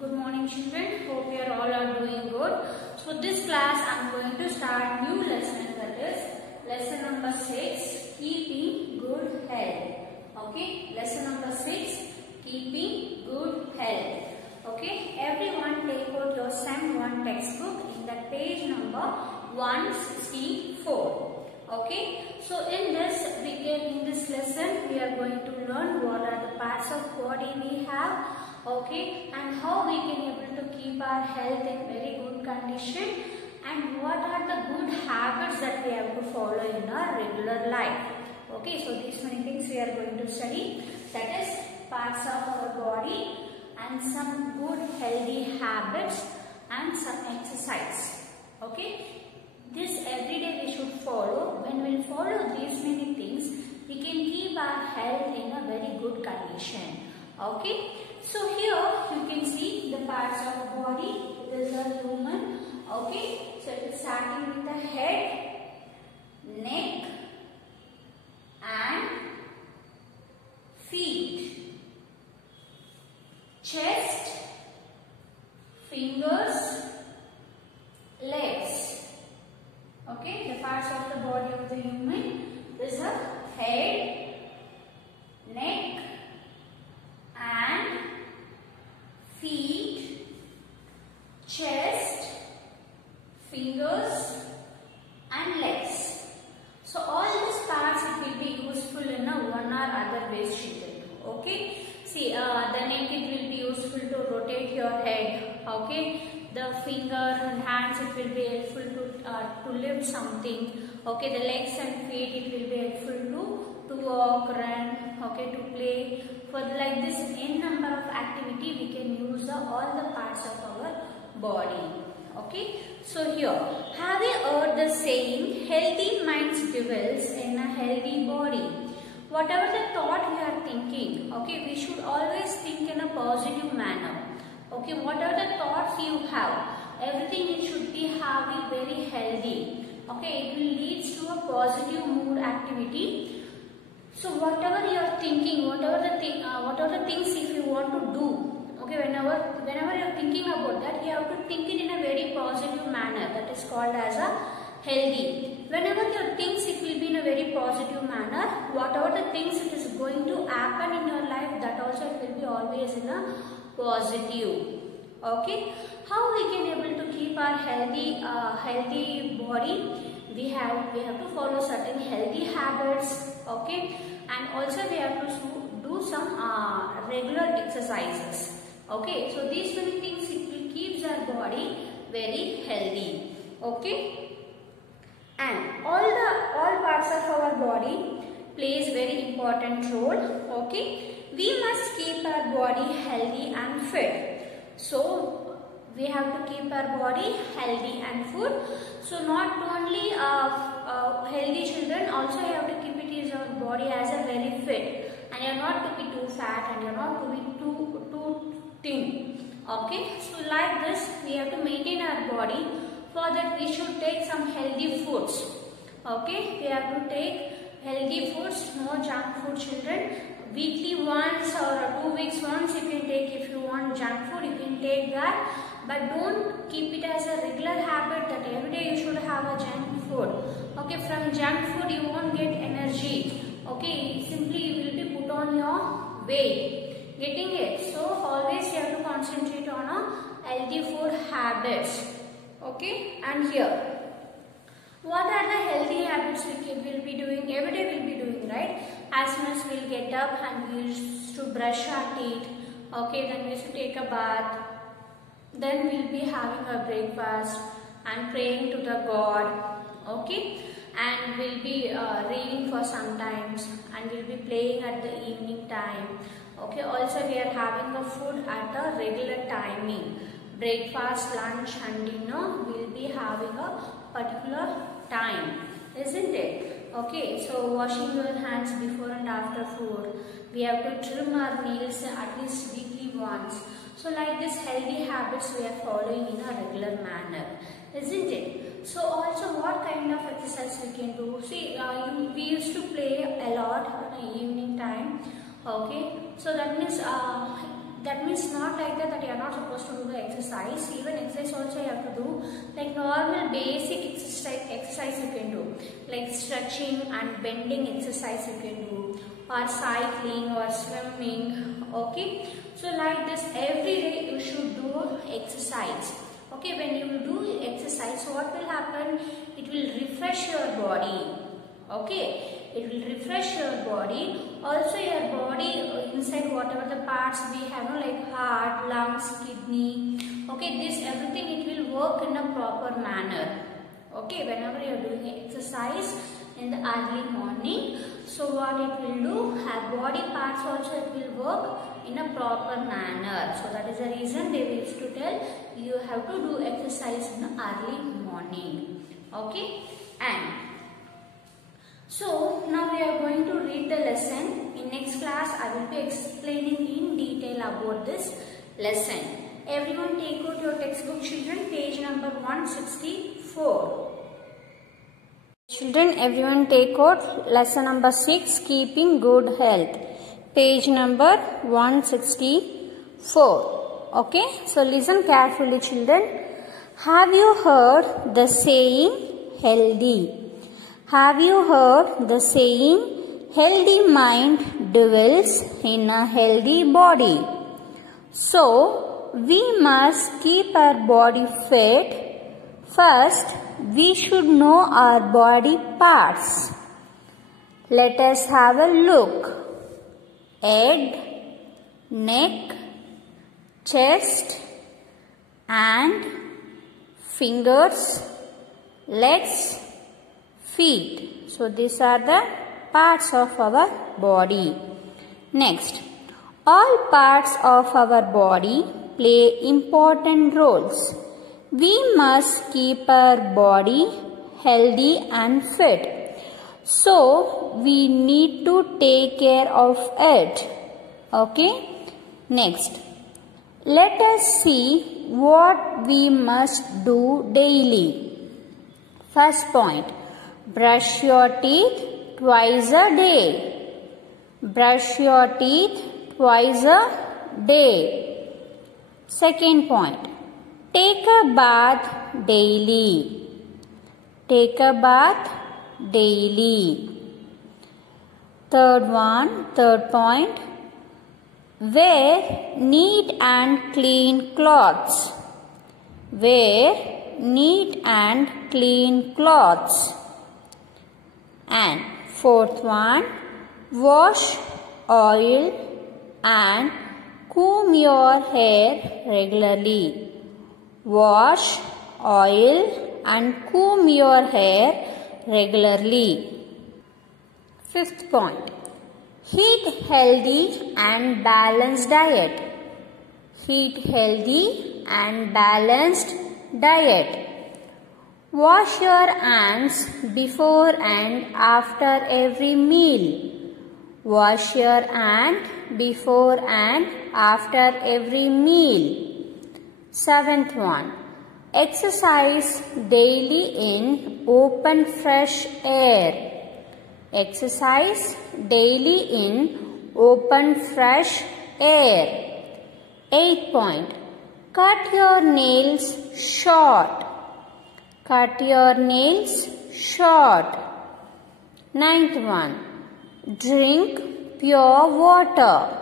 Good morning children, hope you all are doing good. So this class I am going to start new lesson, that is lesson number 6, keeping good health. Okay, lesson number 6, keeping good health. Okay, everyone take out your Sem 1 textbook in the page number 164. Okay, so in this lesson we are going to learn what are the parts of body we have. Okay, and how we can able to keep our health in very good condition, and what are the good habits that we have to follow in our regular life. Okay, so these many things we are going to study, that is parts of our body and some good healthy habits and some exercise. Okay, this every day we should follow. When we follow these many things, we can keep our health in a very good condition. Okay, so here you can see the parts of the body. It is a human. Okay, so it is starting with the head, neck and feet, chest, fingers, legs. Okay, the parts of the body of the human is the head, neck and feet, chest, fingers and legs. So all these parts it will be useful in a one or other ways children. Okay, see the neck it will be useful to rotate your head. Okay, the finger and hands it will be helpful to lift something. Okay, the legs and feet it will be helpful to walk, run, okay, to play. For like this n number of activity we can use all the parts of our body. Okay, so here have you heard the saying, healthy minds dwells in a healthy body. Whatever the thought we are thinking, okay, we should always think in a positive manner. Okay, whatever the thoughts you have, everything it should be having very healthy. Okay, it will lead to a positive mood activity. So whatever you are thinking, whatever the things if you want to do, okay, whenever you are thinking about that, you have to think it in a very positive manner. That is called as a healthy. Whenever your things it will be in a very positive manner, whatever the things it is going to happen in your life, that also it will be always in a positive. Okay, how we can able to keep our healthy body? We have to follow certain healthy habits. Okay, and also we have to do some regular exercises. Okay, so these many things it will keep our body very healthy. Okay, and all parts of our body plays very important role. Okay, we must keep our body healthy and fit. So we have to keep our body healthy and fit. So not only healthy children, also you have to keep it as your body as a very fit, and you are not to be too fat and you are not to be too thin. Okay, so like this we have to maintain our body. For that we should take some healthy foods. Okay, we have to take healthy foods, no junk food children. Weekly once or 2 weeks once you can take. If you want junk food you can take that, but don't keep it as a regular habit that every day you should have a junk food. Okay, from junk food you won't get energy. Okay, simply you will be put on your weight. Getting it? So always you have to concentrate on a healthy food habits. Okay, and here what are the healthy habits we will be doing? Every day we will be doing, right? As soon as we will get up and we used to brush our teeth. Okay, then we used to take a bath. Then we will be having a breakfast and praying to the God. Okay, and we will be reading for some times, and we will be playing at the evening time. Okay, also we are having a food at a regular timing. Breakfast, lunch and dinner we will be having a particular time, isn't it? Okay, so washing your hands before and after food. We have to trim our nails at least weekly once. So like this healthy habits we are following in a regular manner, isn't it? So also what kind of exercise we can do? See, we used to play a lot in the evening time. Okay, so that means not like that you are not supposed to exercise. Even exercise also you have to do. Like normal basic exercise you can do. Like stretching and bending exercise you can do. Or cycling or swimming. Okay. So like this every day you should do exercise. Okay. When you do exercise, so what will happen? It will refresh your body. Okay. It will refresh your body. Also your body inside whatever the parts we have, like heart, lungs, kidney. Okay, this everything it will work in a proper manner. Okay, whenever you are doing exercise in the early morning, so what it will do, our body parts also it will work in a proper manner. So that is the reason they used to tell you have to do exercise in the early morning. Okay, and so now we are going to read the lesson. In next class I will be explaining in detail about this lesson. Everyone take out your textbook, children, page number 164. Children, everyone take out lesson number 6, keeping good health. Page number 164. Okay, so listen carefully, children. Have you heard the saying healthy? Have you heard the saying, healthy mind dwells in a healthy body? So, we must keep our body fit. First, we should know our body parts. Let us have a look. Head, neck, chest, and fingers, legs, feet. So these are the parts of our body. Next, all parts of our body play important roles. We must keep our body healthy and fit. So we need to take care of it. Okay. Next, let us see what we must do daily. First point. Brush your teeth twice a day. Brush your teeth twice a day. Second point. Take a bath daily. Take a bath daily. Third point. Wear neat and clean clothes. Wear neat and clean clothes. And fourth one, wash, oil and comb your hair regularly. Wash, oil and comb your hair regularly. Fifth point, eat healthy and balanced diet. Eat healthy and balanced diet. Wash your hands before and after every meal. Wash your hand before and after every meal. Seventh one. Exercise daily in open fresh air. Exercise daily in open fresh air. Eighth point. Cut your nails short. Cut your nails short. Ninth one. Drink pure water.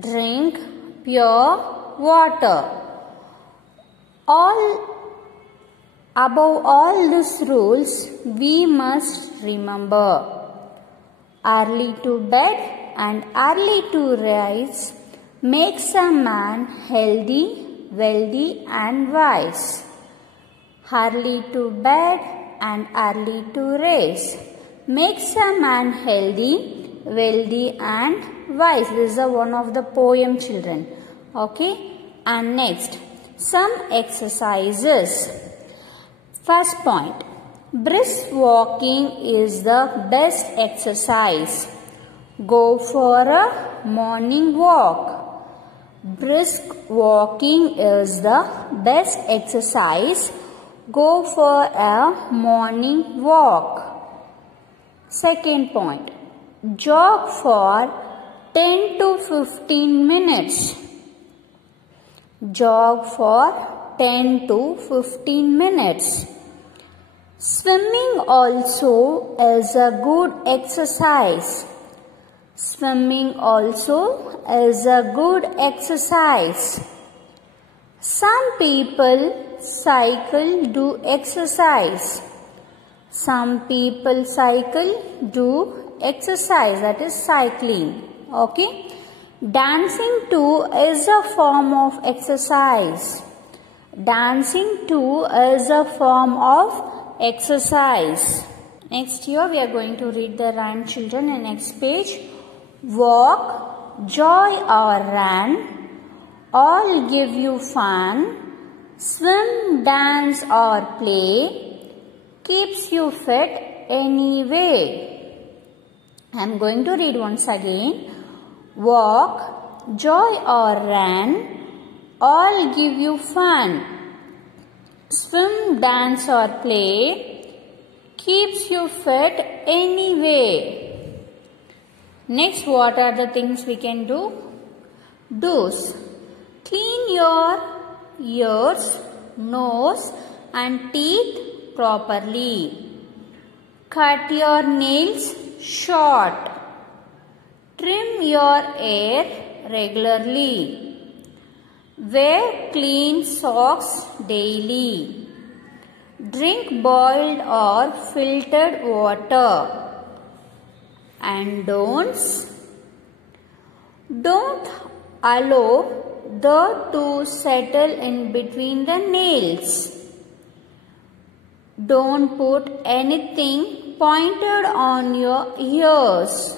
Drink pure water. Above all these rules, we must remember. Early to bed and early to rise makes a man healthy, wealthy and wise. Early to bed and early to rise makes a man healthy, wealthy and wise. This is one of the poem, children. Okay. And next, some exercises. First point, brisk walking is the best exercise. Go for a morning walk. Brisk walking is the best exercise. Go for a morning walk. Second point, jog for 10 to 15 minutes. Jog for 10 to 15 minutes. Swimming also is a good exercise. Swimming also is a good exercise. Some people cycle do exercise. Some people cycle do exercise, that is cycling. Okay. Dancing too is a form of exercise. Dancing too is a form of exercise. Next here we are going to read the rhyme, children, in next page. Walk, joy or run, all give you fun. Swim, dance or play, keeps you fit anyway. I am going to read once again. Walk, joy or run, all give you fun. Swim, dance or play, keeps you fit anyway. Next, what are the things we can do? Do's. Clean your ears, nose and teeth properly. Cut your nails short. Trim your hair regularly. Wear clean socks daily. Drink boiled or filtered water. And don'ts. Don't allow dirt to settle in between the nails. Don't put anything pointed on your ears.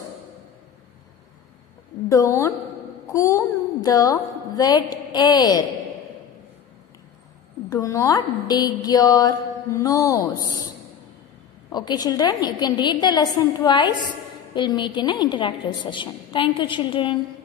Don't comb the wet air. Do not dig your nose. Okay, children, you can read the lesson twice. We'll meet in an interactive session. Thank you, children.